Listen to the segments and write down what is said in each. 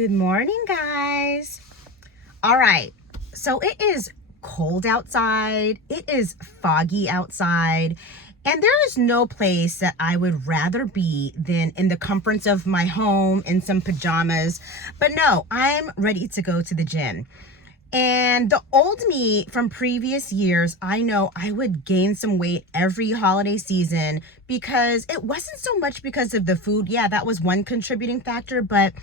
Good morning, guys. All right, so it is cold outside, it is foggy outside, and there is no place that I would rather be than in the comforts of my home in some pajamas. But no, I'm ready to go to the gym. And the old me from previous years, I know I would gain some weight every holiday season because it wasn't so much because of the food. Yeah, that was one contributing factor, but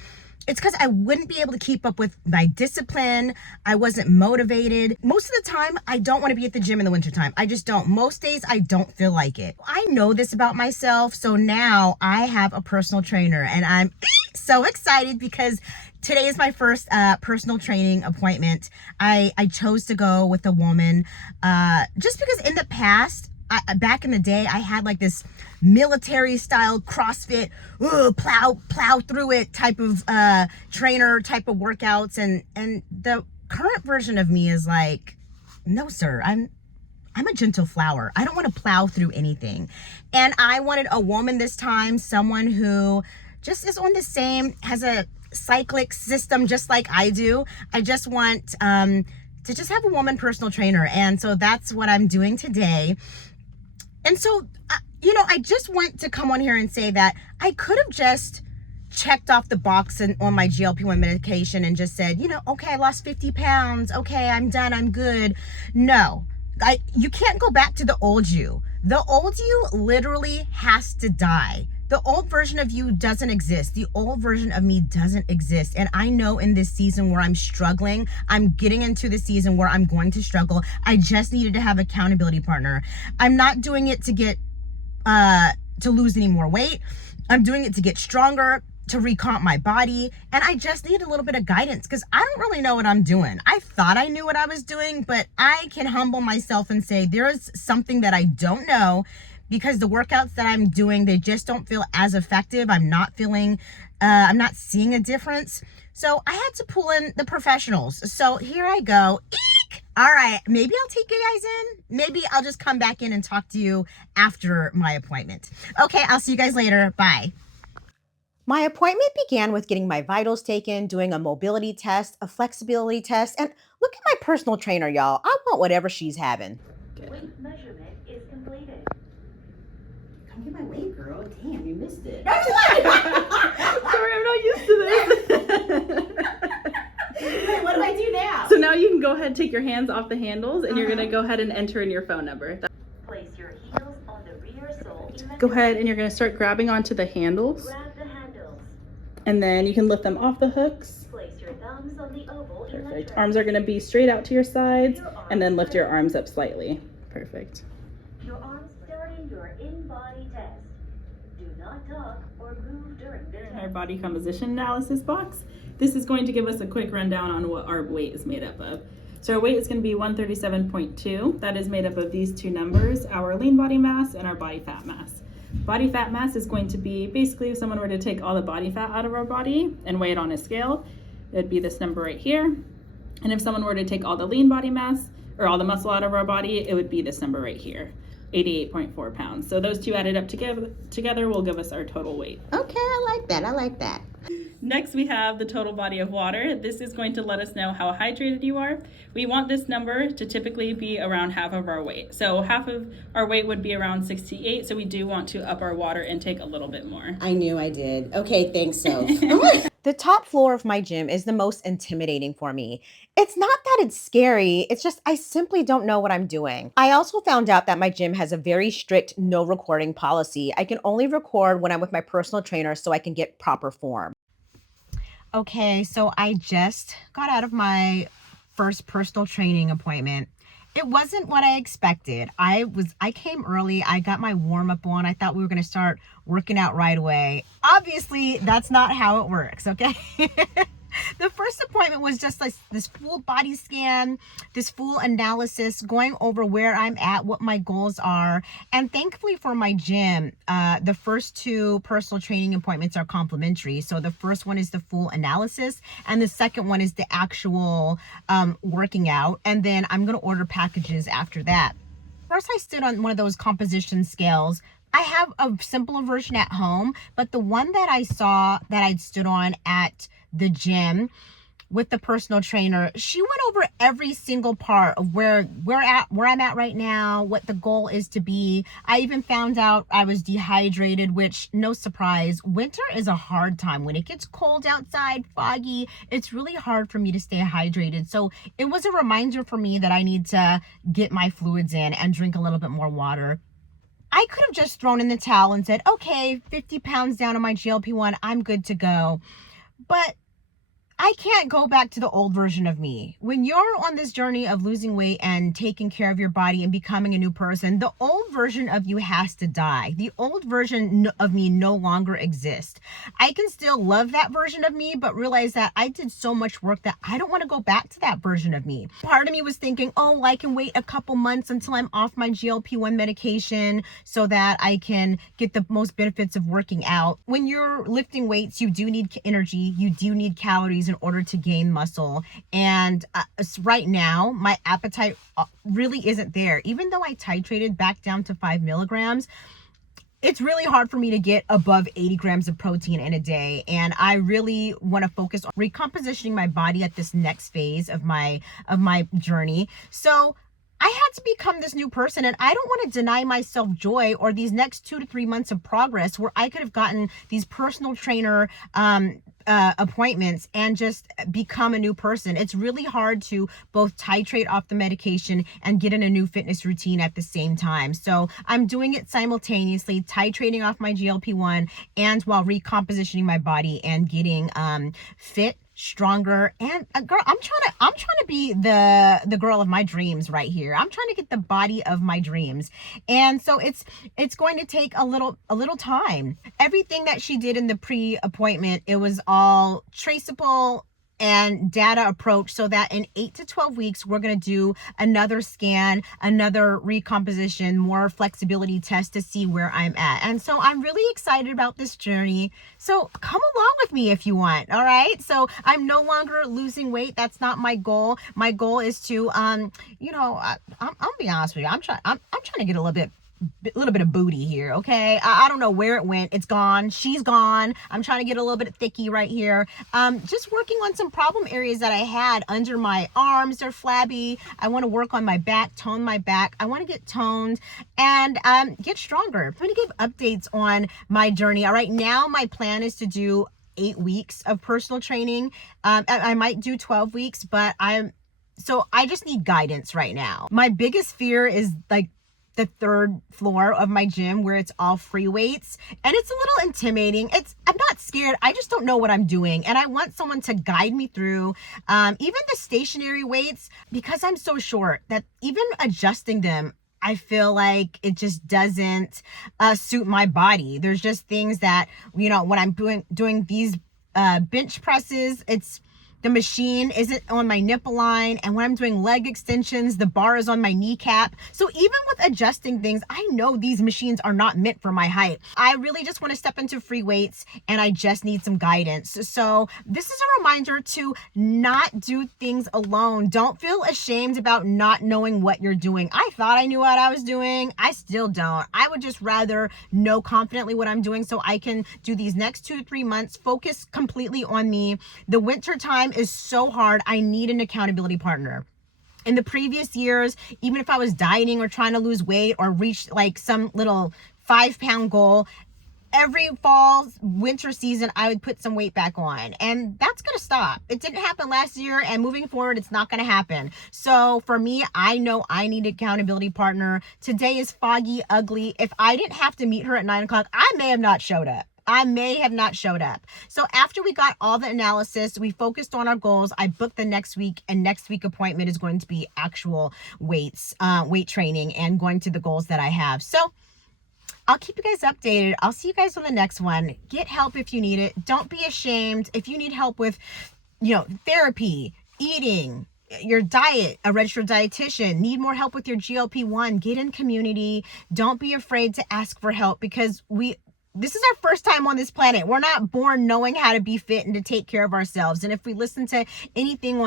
it's because I wouldn't be able to keep up with my discipline. I wasn't motivated. Most of the time, I don't want to be at the gym in the wintertime. I just don't. Most days, I don't feel like it. I know this about myself, so now I have a personal trainer, and I'm so excited because today is my first personal training appointment. I chose to go with a woman just because in the past, back in the day, I had like this military style CrossFit, plow through it type of trainer type of workouts, and the current version of me is like, no sir, I'm a gentle flower. I don't want to plow through anything. And I wanted a woman this time, someone who just is on the same, has a cyclic system just like I do. I just want to just have a woman personal trainer. And so that's what I'm doing today. And so, I just want to come on here and say that I could have just checked off the box on my GLP-1 medication and just said, okay, I lost 50 pounds. Okay, I'm done. I'm good. No, you can't go back to the old you. The old you literally has to die. The old version of you doesn't exist. The old version of me doesn't exist. And I know in this season where I'm struggling, I'm getting into the season where I'm going to struggle. I just needed to have an accountability partner. I'm not doing it to get, to lose any more weight. I'm doing it to get stronger, to recomp my body. And I just need a little bit of guidance because I don't really know what I'm doing. I thought I knew what I was doing, but I can humble myself and say there is something that I don't know, because the workouts that I'm doing, they just don't feel as effective. I'm not seeing a difference. So I had to pull in the professionals. So here I go. Eek! All right, maybe I'll take you guys in. Maybe I'll just come back in and talk to you after my appointment. Okay, I'll see you guys later. Bye. My appointment began with getting my vitals taken, doing a mobility test, a flexibility test, and look at my personal trainer, y'all. I want whatever she's having. Weight measurement is completed. Come get my weight, girl. Damn, you missed it. Sorry, I'm not used to this. Wait, what do I do now? So now you can go ahead and take your hands off the handles, and you're going to go ahead and enter in your phone number. Place your heels on the rear sole. Go ahead and you're going to start grabbing onto the handles, Grab the handles. and then you can lift them off the hooks. Place your thumbs on the oval. Perfect. Arms are going to be straight out to your sides, and then lift your arms up slightly. Perfect. Your arms starting your in-body test. Do not talk or move during the In our test. body composition analysis box, this is going to give us a quick rundown on what our weight is made up of. So our weight is going to be 137.2. That is made up of these two numbers, our lean body mass and our body fat mass. Body fat mass is going to be basically if someone were to take all the body fat out of our body and weigh it on a scale, it would be this number right here. And if someone were to take all the lean body mass or all the muscle out of our body, it would be this number right here, 88.4 pounds. So those two added up together will give us our total weight. Okay, I like that. Next, we have the total body of water. This is going to let us know how hydrated you are. We want this number to typically be around half of our weight. So half of our weight would be around 68. So we do want to up our water intake a little bit more. I knew I did. Okay, thanks, Soph. The top floor of my gym is the most intimidating for me. It's not that it's scary, it's just I simply don't know what I'm doing. I also found out that my gym has a very strict no recording policy. I can only record when I'm with my personal trainer so I can get proper form. Okay, so I just got out of my first personal training appointment. It wasn't what I expected. I came early. I got my warm up on. I thought we were going to start working out right away. Obviously, that's not how it works, okay? The first appointment was just like this full body scan, this full analysis, going over where I'm at, what my goals are. And thankfully for my gym, the first two personal training appointments are complimentary. So the first one is the full analysis, and the second one is the actual working out. And then I'm going to order packages after that. First, I stood on one of those composition scales. I have a simpler version at home, but the one that I saw that I'd stood on at the gym with the personal trainer, she went over every single part of where I'm at right now, what the goal is to be. I even found out I was dehydrated, which, no surprise, winter is a hard time. When it gets cold outside, foggy, it's really hard for me to stay hydrated. So it was a reminder for me that I need to get my fluids in and drink a little bit more water. I could have just thrown in the towel and said, okay, 50 pounds down on my GLP-1, I'm good to go. But I can't go back to the old version of me. When you're on this journey of losing weight and taking care of your body and becoming a new person, the old version of you has to die. The old version of me no longer exists. I can still love that version of me, but realize that I did so much work that I don't want to go back to that version of me. Part of me was thinking, oh, I can wait a couple months until I'm off my GLP-1 medication so that I can get the most benefits of working out. When you're lifting weights, you do need energy, you do need calories in order to gain muscle. And right now, my appetite really isn't there. Even though I titrated back down to 5 milligrams, it's really hard for me to get above 80 grams of protein in a day. And I really want to focus on recompositioning my body at this next phase of my journey. So I had to become this new person, and I don't want to deny myself joy or these next 2 to 3 months of progress where I could have gotten these personal trainer appointments and just become a new person. It's really hard to both titrate off the medication and get in a new fitness routine at the same time. So I'm doing it simultaneously, titrating off my GLP-1 and while recompositioning my body and getting fit, stronger, and girl, I'm trying to be the girl of my dreams right here. I'm trying to get the body of my dreams. And so it's going to take a little time. Everything that she did in the pre-appointment, it was all traceable and data approach, so that in 8 to 12 weeks, we're going to do another scan, another recomposition, more flexibility test to see where I'm at. And so I'm really excited about this journey. So come along with me if you want. All right. So I'm no longer losing weight. That's not my goal. My goal is to, I'll be honest with you. I'm trying to get a little bit of booty here, okay? I don't know where it went. It's gone. She's gone. I'm trying to get a little bit thicky right here. Just working on some problem areas that I had under my arms. They're flabby. I want to work on my back, tone my back. I want to get toned and get stronger. I'm going to give updates on my journey. All right, now my plan is to do 8 weeks of personal training. I might do 12 weeks, but I just need guidance right now. My biggest fear is like the 3rd floor of my gym where it's all free weights, and it's a little intimidating. I'm not scared. I just don't know what I'm doing, and I want someone to guide me through. Even the stationary weights, because I'm so short that even adjusting them, I feel like it just doesn't suit my body. There's just things that, when I'm doing these bench presses, the machine isn't on my nipple line. And when I'm doing leg extensions, the bar is on my kneecap. So even with adjusting things, I know these machines are not meant for my height. I really just want to step into free weights, and I just need some guidance. So this is a reminder to not do things alone. Don't feel ashamed about not knowing what you're doing. I thought I knew what I was doing. I still don't. I would just rather know confidently what I'm doing so I can do these next 2 to 3 months, focus completely on me. The winter time is so hard. I need an accountability partner. In the previous years, even if I was dieting or trying to lose weight or reach like some little 5-pound goal, every fall, winter season, I would put some weight back on, and that's going to stop. It didn't happen last year, and moving forward, it's not going to happen. So for me, I know I need an accountability partner. Today is foggy, ugly. If I didn't have to meet her at 9 o'clock, I may have not showed up. So after we got all the analysis, we focused on our goals. I booked the next week, and next week appointment is going to be actual weight training and going to the goals that I have. So I'll keep you guys updated. I'll see you guys on the next one. Get help if you need it. Don't be ashamed. If you need help with, therapy, eating, your diet, a registered dietitian, need more help with your GLP-1, get in community. Don't be afraid to ask for help, because this is our first time on this planet. We're not born knowing how to be fit and to take care of ourselves. And if we listen to anything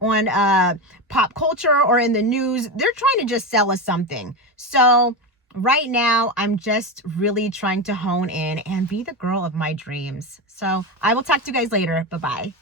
on pop culture or in the news, they're trying to just sell us something. So right now, I'm just really trying to hone in and be the girl of my dreams. So I will talk to you guys later. Bye-bye.